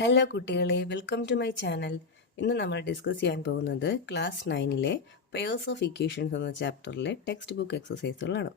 Hello കുട്ടികളെ, welcome to my channel. ഇന്ന് നമ്മൾ ഡിസ്കസ് ചെയ്യാൻ പോകുന്നത് ക്ലാസ് 9-ലെ പെയർസ് ഓഫ് ഇക്വേഷൻസ് എന്ന ചാപ്റ്ററിലെ ടെക്സ്റ്റ് ബുക്ക് എക്സസൈസുകളാണ്.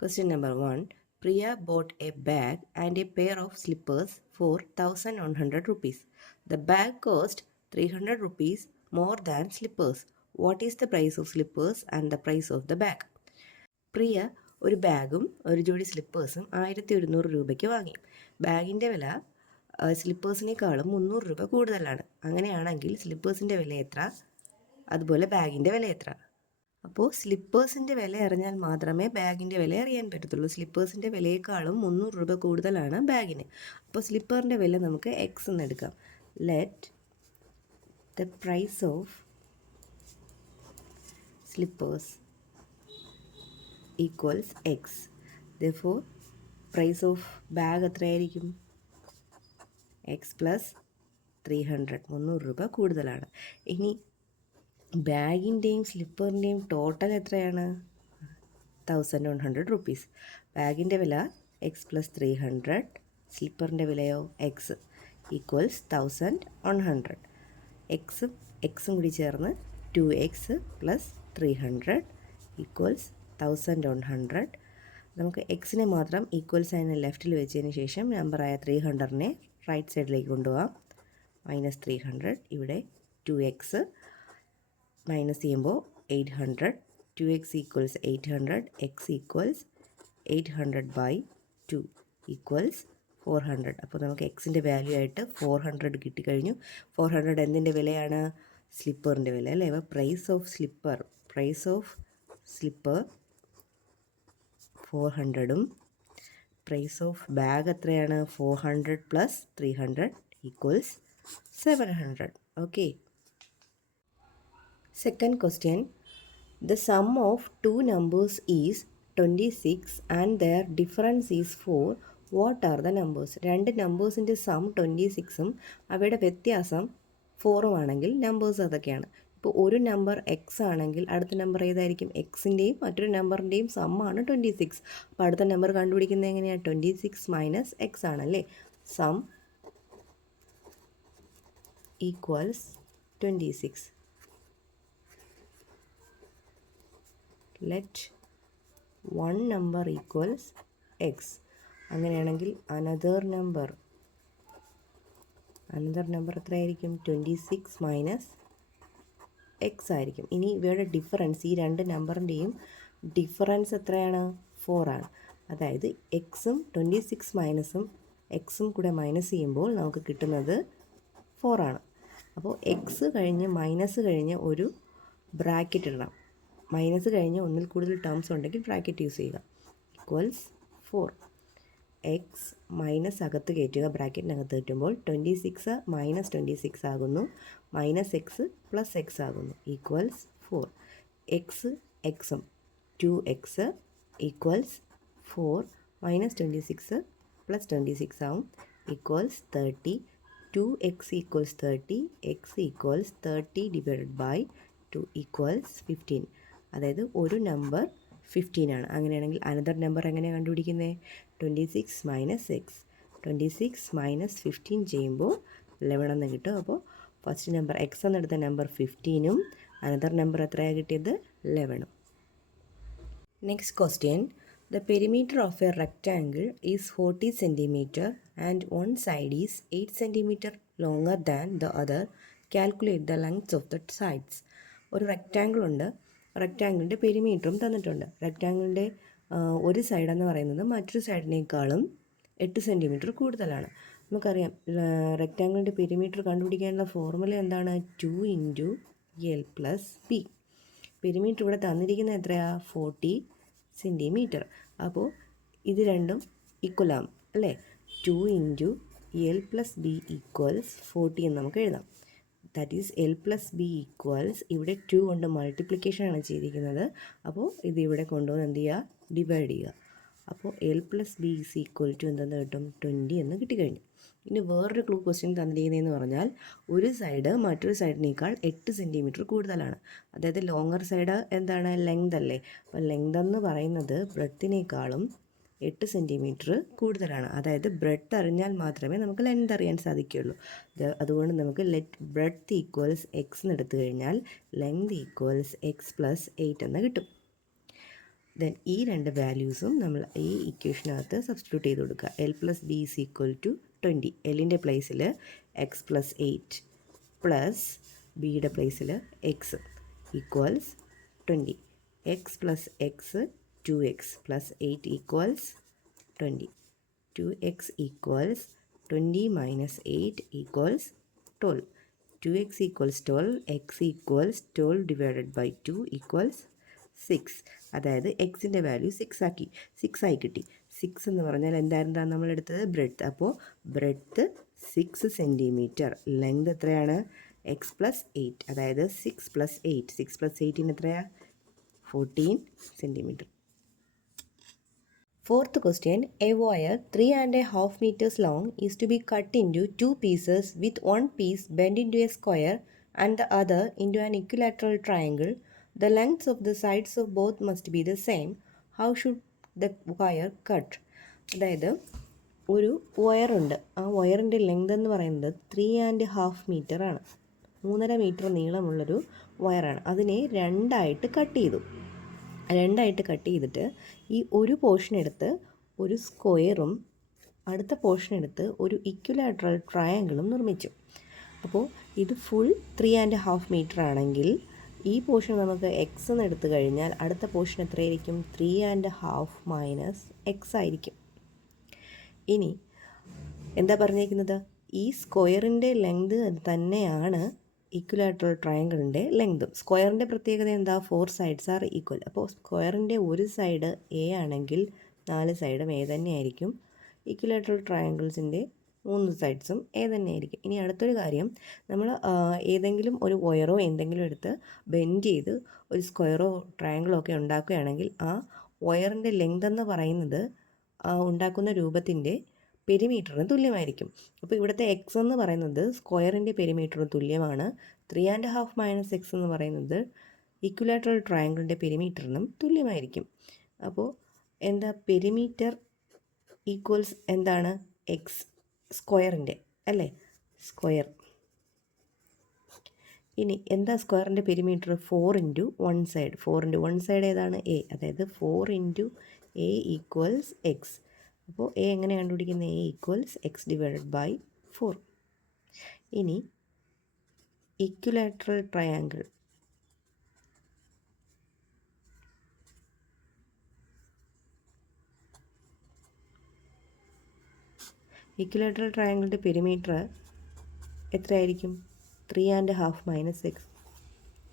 Question number 1. Priya bought a bag and a pair of slippers for 1100 rupees. The bag cost 300 rupees more than slippers. What is the price of slippers and the price of the bag? പ്രിയ ഒരു ബാഗും ഒരു ജോഡി സ്ലിപ്പേഴ്സും 1100 രൂപയ്ക്ക് വാങ്ങി. ബാഗിൻ്റെ വില സ്ലിപ്പേഴ്സിനേക്കാളും 300 രൂപ കൂടുതലാണ്. അങ്ങനെയാണെങ്കിൽ സ്ലിപ്പേഴ്സിൻ്റെ വില എത്ര, അതുപോലെ ബാഗിൻ്റെ വില എത്ര? അപ്പോൾ സ്ലിപ്പേഴ്സിൻ്റെ വില അറിഞ്ഞാൽ മാത്രമേ ബാഗിൻ്റെ വില അറിയാൻ പറ്റത്തുള്ളൂ. സ്ലിപ്പേഴ്സിൻ്റെ വിലയേക്കാളും 300 രൂപ കൂടുതലാണ് ബാഗിന്. അപ്പോൾ സ്ലിപ്പറിൻ്റെ വില നമുക്ക് എക്സ് എന്ന് എടുക്കാം. Let the price of slippers equals X. Therefore price of bag എത്രയായിരിക്കും? എക്സ് പ്ലസ് 300, 300 രൂപ കൂടുതലാണ്. ഇനി ബാഗിൻ്റെയും സ്ലിപ്പറിൻ്റെയും ടോട്ടൽ എത്രയാണ്? 1100 rupees. ബാഗിൻ്റെ വില എക്സ് പ്ലസ് 300, സ്ലിപ്പറിൻ്റെ വിലയോ എക്സ് ഈക്വൽസ് 1100. എക്സും കൂടി ചേർന്ന് 2x പ്ലസ് 300 ഈക്വൽസ് 1100. നമുക്ക് എക്സിനെ മാത്രം ഈക്വൽ സൈന് ലെഫ്റ്റിൽ വെച്ചതിന് ശേഷം നമ്പറായ 300-നെ റൈറ്റ് സൈഡിലേക്ക് കൊണ്ടുപോകാം. -300. ഇവിടെ 2x മൈനസ് ചെയ്യുമ്പോൾ 800. 2x equals 800. x equals 800/2 equals 400. അപ്പോൾ നമുക്ക് എക്സിൻ്റെ വാല്യൂ ആയിട്ട് 400 കിട്ടിക്കഴിഞ്ഞു. 400 എന്തിൻ്റെ വിലയാണ്? സ്ലിപ്പറിൻ്റെ വില അല്ലേ? അപ്പോൾ പ്രൈസ് ഓഫ് സ്ലിപ്പർ 400-ഉം പ്രൈസ് ഓഫ് ബാഗ് എത്രയാണ്? 400 plus 300 equals 700. Okay. Second question. The sum of two numbers is 26 and their difference is 4. What are the numbers? രണ്ട് നമ്പേഴ്സിൻ്റെ സം 26-ഉം അവയുടെ വ്യത്യാസം 4-ഉം ആണെങ്കിൽ നമ്പേഴ്സ് അതൊക്കെയാണ്. ഇപ്പോൾ ഒരു നമ്പർ എക്സ് ആണെങ്കിൽ അടുത്ത നമ്പർ ഏതായിരിക്കും? എക്സിൻ്റെയും മറ്റൊരു നമ്പറിൻ്റെയും സമ്മാണ് 26. അപ്പോൾ അടുത്ത നമ്പർ കണ്ടുപിടിക്കുന്നത് എങ്ങനെയാണ്? 26 മൈനസ് എക്സ് ആണല്ലേ. Sum equals 26. Let one number equals X. അങ്ങനെയാണെങ്കിൽ അനദർ നമ്പർ എത്രയായിരിക്കും? 26 മൈനസ് എക്സ് ആയിരിക്കും. ഇനി ഇവയുടെ ഡിഫറൻസ്, ഈ രണ്ട് നമ്പറിൻ്റെയും ഡിഫറൻസ് എത്രയാണ്? 4 ആണ്. അതായത് എക്സും 26 മൈനസും എക്സും കൂടെ മൈനസ് ചെയ്യുമ്പോൾ നമുക്ക് കിട്ടുന്നത് 4 ആണ്. അപ്പോൾ എക്സ് കഴിഞ്ഞ് മൈനസ് കഴിഞ്ഞ് ഒരു ബ്രാക്കറ്റ് ഇടണം. മൈനസ് കഴിഞ്ഞ് ഒന്നിൽ കൂടുതൽ ടേംസ് ഉണ്ടെങ്കിൽ ബ്രാക്കറ്റ് യൂസ് ചെയ്യുക. ഈക്വൽസ് 4. എക്സ് മൈനസ് അകത്ത് കയറ്റുക, ബ്രാക്കറ്റിനകത്ത് കയറ്റുമ്പോൾ 26 മൈനസ് 26 ആകുന്നു. മൈനസ് എക്സ് പ്ലസ് എക്സ് ആകുന്നു. ഈക്വൽസ് 4. എക്സും 2x ഈക്വൽസ് 4 മൈനസ് 26 പ്ലസ് 26 ആവും. Equals 30. 2x equals 30. X equals 30/2 equals 15. അതായത് ഒരു നമ്പർ 15 ആണ്. അങ്ങനെയാണെങ്കിൽ അനദർ നമ്പർ എങ്ങനെയാണ് കണ്ടുപിടിക്കുന്നത്? 26 മൈനസ് എക്സ്. 26 മൈനസ് 15 ചെയ്യുമ്പോൾ 11 എന്ന് കിട്ടും. അപ്പോൾ ഫസ്റ്റ് നമ്പർ എക്സ് എന്നെടുത്ത നമ്പർ 15-ഉം അനദർ നമ്പർ എത്രയാണ് കിട്ടിയത്? 11-ഉം. Next question. The perimeter of a rectangle is 40 cm and one side is 8 cm longer than the other. Calculate the lengths of the sides. ഒരു റെക്റ്റാങ്കിൾ ഉണ്ട്. റെക്റ്റാങ്കിളിൻ്റെ പെരിമീറ്ററും തന്നിട്ടുണ്ട്. റെക്റ്റാങ്കിളിൻ്റെ ഒരു സൈഡെന്ന് പറയുന്നത് മറ്റൊരു സൈഡിനേക്കാളും 8 cm കൂടുതലാണ്. നമുക്കറിയാം റെക്റ്റാങ്കിളിൻ്റെ പെരിമീറ്റർ കണ്ടുപിടിക്കാനുള്ള ഫോർമുല എന്താണ്? 2 × L + B. പെരിമീറ്റർ ഇവിടെ തന്നിരിക്കുന്നത് എത്രയാണ്? 40 cm. അപ്പോൾ ഇത് രണ്ടും ഈക്വലാകും അല്ലേ? 2 × L + B ഈക്വൽസ് 40 എന്ന് നമുക്ക് എഴുതാം. That is L + B equals, ഇവിടെ 2 കൊണ്ട് മൾട്ടിപ്ലിക്കേഷനാണ് ചെയ്തിരിക്കുന്നത്. അപ്പോൾ ഇത് ഇവിടെ കൊണ്ടുവന്ന് എന്ത് ചെയ്യുക? ഡിവൈഡ് ചെയ്യുക. അപ്പോൾ L + B is equal to എന്തെന്ന് കിട്ടും? 20 എന്ന് കിട്ടിക്കഴിഞ്ഞു. ഇനി വേറൊരു ക്വസ്റ്റ്യൻ തന്നിരിക്കുന്നതെന്ന് പറഞ്ഞാൽ ഒരു സൈഡ് മറ്റൊരു സൈഡിനേക്കാൾ 8 cm കൂടുതലാണ്. അതായത് ലോങ്ങർ സൈഡ് എന്താണ്? ലെങ്ത് അല്ലേ. അപ്പോൾ ലെങ്ത് എന്ന് പറയുന്നത് ബ്രെത്തിനേക്കാളും 8 സെൻറ്റിമീറ്റർ കൂടുതലാണ്. അതായത് ബ്രെഡ്ത്ത് അറിഞ്ഞാൽ മാത്രമേ നമുക്ക് ലെങ്ത് അറിയാൻ സാധിക്കുകയുള്ളൂ. അതുകൊണ്ട് നമുക്ക് ബ്രെഡ്ത്ത് ഈക്വൽസ് എക്സ് എന്ന് എടുത്തു കഴിഞ്ഞാൽ ലെങ്ത് ഈക്വൽസ് എക്സ് പ്ലസ് 8 എന്ന് കിട്ടും. ദെൻ ഈ രണ്ട് വാല്യൂസും നമ്മൾ ഈ ഇക്വേഷനകത്ത് സബ്സ്റ്റിറ്റ്യൂട്ട് ചെയ്ത് കൊടുക്കുക. L plus B is equal to 20. എല്ലിൻ്റെ പ്ലേസിൽ എക്സ് പ്ലസ് 8 പ്ലസ് ബിയുടെ പ്ലേസിൽ X equals 20. X plus X 2x plus 8 equals 20. 2x equals 20 minus 8 equals 12. 2x equals 12, x equals 12 divided by 2 equals 6. അതായത് എക്സിൻ്റെ വാല്യൂ 6 ആയി കിട്ടി. 6 എന്ന് പറഞ്ഞാൽ എന്തായിരുന്നു നമ്മളെടുത്തത്? ബ്രെഡ്ത്ത്. അപ്പോൾ ബ്രെഡ്ത്ത് 6 സെൻറ്റിമീറ്റർ. ലെങ്ത് എത്രയാണ്? X plus 8. അതായത് 6 പ്ലസ് 8. 6 പ്ലസ് 8 എത്രയാണ്? 14 centimetre. Fourth question, a wire 3.5 meters long is to be cut into 2 pieces with one piece bent into a square and the other into an equilateral triangle. The lengths of the sides of both must be the same. How should the wire cut? അതായത് ഒരു വയറുണ്ട്. ആ വയറിൻ്റെ length എന്ന് പറയുന്നത് 3.5 മീറ്ററാണ്. 3.5 metre നീളമുള്ളൊരു വയറാണ്. അതിനെ രണ്ടായിട്ട് cut ചെയ്തിട്ട് ഈ ഒരു പോർഷൻ എടുത്ത് ഒരു സ്ക്വയറും അടുത്ത പോർഷൻ എടുത്ത് ഒരു ഇക്വിലാറ്ററൽ ട്രയാങ്കിളും നിർമ്മിച്ചു. അപ്പോൾ ഇത് ഫുൾ 3.5 മീറ്റർ ആണെങ്കിൽ ഈ പോർഷൻ നമുക്ക് എക്സ് എന്ന് എടുത്തു കഴിഞ്ഞാൽ അടുത്ത പോർഷൻ എത്രയായിരിക്കും? 3.5 മൈനസ് എക്സ് ആയിരിക്കും. ഇനി എന്താ പറഞ്ഞിരിക്കുന്നത്? ഈ സ്ക്വയറിൻ്റെ ലെങ്ത് തന്നെയാണ് ഇക്വിലാറ്ററൽ ട്രയാങ്കിളിൻ്റെ ലെങ്തും. സ്ക്വയറിൻ്റെ പ്രത്യേകത എന്താ? 4 സൈഡ്സ് ആർ ഈക്വൽ. അപ്പോൾ സ്ക്വയറിൻ്റെ ഒരു സൈഡ് എ ആണെങ്കിൽ 4 സൈഡും എ തന്നെയായിരിക്കും. ഇക്വിലാറ്ററൽ ട്രയാങ്കിൾസിൻ്റെ 3 സൈഡ്സും എ തന്നെയായിരിക്കും. ഇനി അടുത്തൊരു കാര്യം, നമ്മൾ ഏതെങ്കിലും ഒരു വയറോ എന്തെങ്കിലും എടുത്ത് ബെൻഡ് ചെയ്ത് ഒരു സ്ക്വയറോ ട്രയാങ്കിളോ ഒക്കെ ഉണ്ടാക്കുകയാണെങ്കിൽ ആ വയറിൻ്റെ ലെങ്ത് എന്ന് പറയുന്നത് ഉണ്ടാക്കുന്ന രൂപത്തിൻ്റെ പെരിമീറ്ററിന് തുല്യമായിരിക്കും. അപ്പോൾ ഇവിടുത്തെ എക്സ് എന്ന് പറയുന്നത് സ്ക്വയറിൻ്റെ പെരിമീറ്ററിന് തുല്യമാണ്. 3.5 മൈനസ് എക്സ് എന്ന് പറയുന്നത് ഇക്വിലാറ്ററൽ ട്രയാങ്കിളിൻ്റെ പെരിമീറ്ററിനും തുല്യമായിരിക്കും. അപ്പോൾ എന്താ? പെരിമീറ്റർ ഈക്വൽസ് എന്താണ്? എക്സ് സ്ക്വയറിൻ്റെ അല്ലേ? സ്ക്വയർ. ഇനി എന്താ സ്ക്വയറിൻ്റെ perimeter? 4 into 1 side. 4 into 1 side ഏതാണ്? എ. അതായത് 4 ഇൻറ്റു എ ഈക്വൽസ് എക്സ്. അപ്പോൾ എ എങ്ങനെ കണ്ടുപിടിക്കുന്നത്? A equals X divided by 4. ഇനി ഇക്വിലാറ്ററൽ ട്രയാങ്കിൾ. ഇക്വിലാറ്ററൽ ട്രയാങ്കിളിൻ്റെ പെരിമീറ്റർ എത്രയായിരിക്കും? 3.5 മൈനസ് എക്സ്.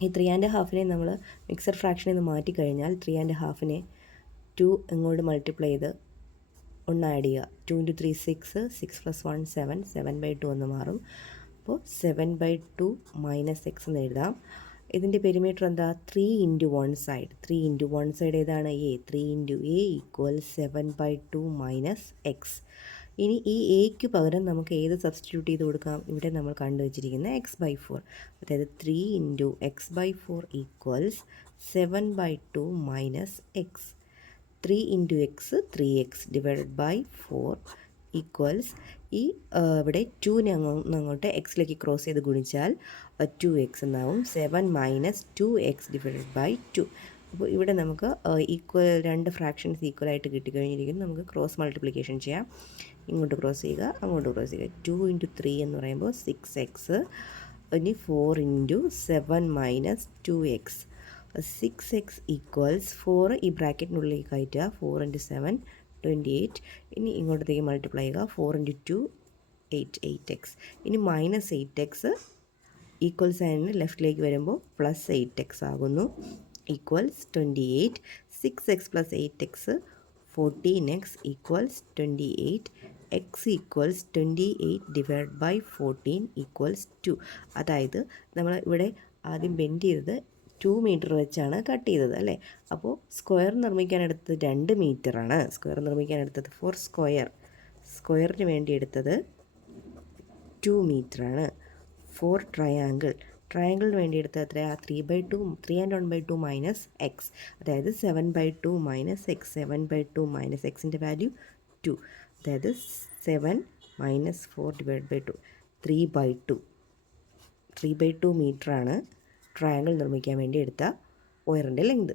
ഈ 3.5നെ നമ്മൾ മിക്സഡ് ഫ്രാക്ഷനിൽ നിന്ന് മാറ്റിക്കഴിഞ്ഞാൽ 3.5നെ 2 ഇങ്ങോട്ട് മൾട്ടിപ്ലൈ ചെയ്ത് 1 ആഡ് ചെയ്യുക. 2 ഇൻറ്റു 3 6, 6 പ്ലസ് 1 7, 7/2 എന്ന് മാറും. അപ്പോൾ 7/2 മൈനസ് എക്സ് എന്ന് എഴുതാം. ഇതിൻ്റെ പെരിമീറ്റർ എന്താ? 3 ഇൻറ്റു 1 സൈഡ്. 3 ഇൻറ്റു 1 സൈഡ് ഏതാണ്? A. 3 into A equal 7/2 minus X. ഇനി ഈ എക്ക് പകരം നമുക്ക് ഏത് സബ്സ്റ്റിറ്റ്യൂട്ട് ചെയ്ത് കൊടുക്കാം? ഇവിടെ നമ്മൾ കണ്ടുവച്ചിരിക്കുന്ന x/4. അതായത് 3 into x/4 equals 7/2 minus X. 3 into X 3x divided by 4 equals ഈ ഇവിടെ 2നെ അങ്ങോട്ട് എക്സിലേക്ക് ക്രോസ് ചെയ്ത് ഗുണിച്ചാൽ 2x എന്നാവും. 7 മൈനസ് 2x ഡിവൈഡഡ് ബൈ 2. അപ്പോൾ ഇവിടെ നമുക്ക് രണ്ട് ഫ്രാക്ഷൻസ് ഈക്വലായിട്ട് കിട്ടിക്കഴിഞ്ഞിരിക്കുന്നു. നമുക്ക് ക്രോസ് മൾട്ടിപ്ലിക്കേഷൻ ചെയ്യാം. ഇങ്ങോട്ട് ക്രോസ് ചെയ്യുക, അങ്ങോട്ട് ക്രോസ് ചെയ്യുക. 2 ഇൻറ്റു 3 എന്ന് പറയുമ്പോൾ 6x. ഇനി 4 into 7 minus 2x. 6x equals 4 ഈ ബ്രാക്കറ്റിനുള്ളിലേക്ക് കയറ്റുക. 4 ഇൻറ്റു 7 28. ഇനി ഇങ്ങോട്ടത്തേക്ക് മൾട്ടിപ്ലൈ ചെയ്യുക. 4 ഇൻറ്റു 2 8x. ഇനി മൈനസ് 8x ഈക്വൽ സൈനിന് ലെഫ്റ്റിലേക്ക് വരുമ്പോൾ പ്ലസ് 8x ആകുന്നു. Equals 28. 6x plus 8x 14x equals 28. x equals 28 divide by 14 equals 2. അതായത് നമ്മൾ ഇവിടെ ആദ്യം ബെൻഡ് ചെയ്തത് 2 മീറ്റർ വെച്ചാണ് കട്ട് ചെയ്തത് അല്ലേ? അപ്പോൾ സ്ക്വയർ നിർമ്മിക്കാൻ എടുത്തത് 2 മീറ്ററാണ്. സ്ക്വയർ നിർമ്മിക്കാൻ എടുത്തത് ഫോർ സ്ക്വയറിന് വേണ്ടി എടുത്തത് 2 മീറ്ററാണ്. ഫോർ ട്രയാങ്കിൾ ട്രയാങ്കിളിന് വേണ്ടി എടുത്ത എത്രയാണ് 3/2 3 ആൻഡ് 1/2 മൈനസ് എക്സ്, അതായത് 7/2 മൈനസ് എക്സ്. 7/2 മൈനസ് എക്സിൻ്റെ വാല്യൂ 2, അതായത് 7 മൈനസ് 4/2 3/2. 3/2 മീറ്ററാണ് ട്രയാങ്കിൾ നിർമ്മിക്കാൻ വേണ്ടി എടുത്ത വയറിൻ്റെ ലെങ്ത്.